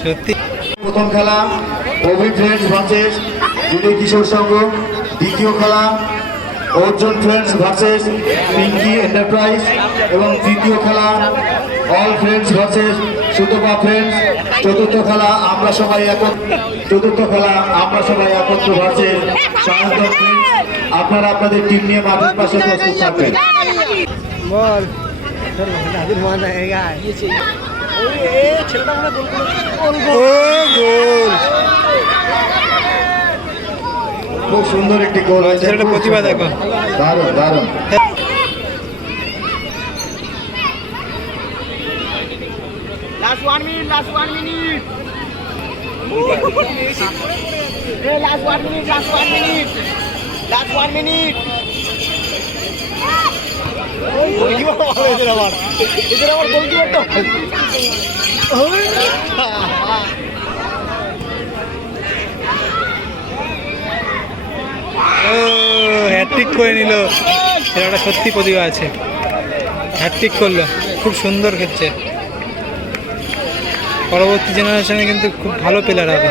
সত্যি। প্রথম খেলা Covid friends versus Bijoy Kishore Sangha দ্বিতীয় খেলা Arjun friends versus Pinki enterprise এবং তৃতীয় খেলা all friends versus Sutapa friends. চতুর্থ খেলা আমরা সবাই এখন চতুর্থ খেলা আমরা সবাই একত্র ভার্সেস ফ্রেন্ডস। আপনারা আপনাদের টিম নিয়ে মাঠের পাশে প্রস্তুত থাকবেন। বল। ছেলেটা মনে গোল ও গোল। খুব সুন্দর একটি গোল হয়েছে। প্রতিভা। দেখো। দারুণ দারুণ। Last one minute last one minute last one minute last one minute last one minute goalkeeper ভালো এদের আবার এদের আবার গোলকিপারটা হ্যাট্রিক করে নিল। ছেলেটা সত্যি প্রতিভা আছে। হ্যাট্রিক করল। খুব সুন্দর খেলছে। পরবর্তী জেনারেশনে কিন্তু খুব ভালো প্লেয়ার হবে।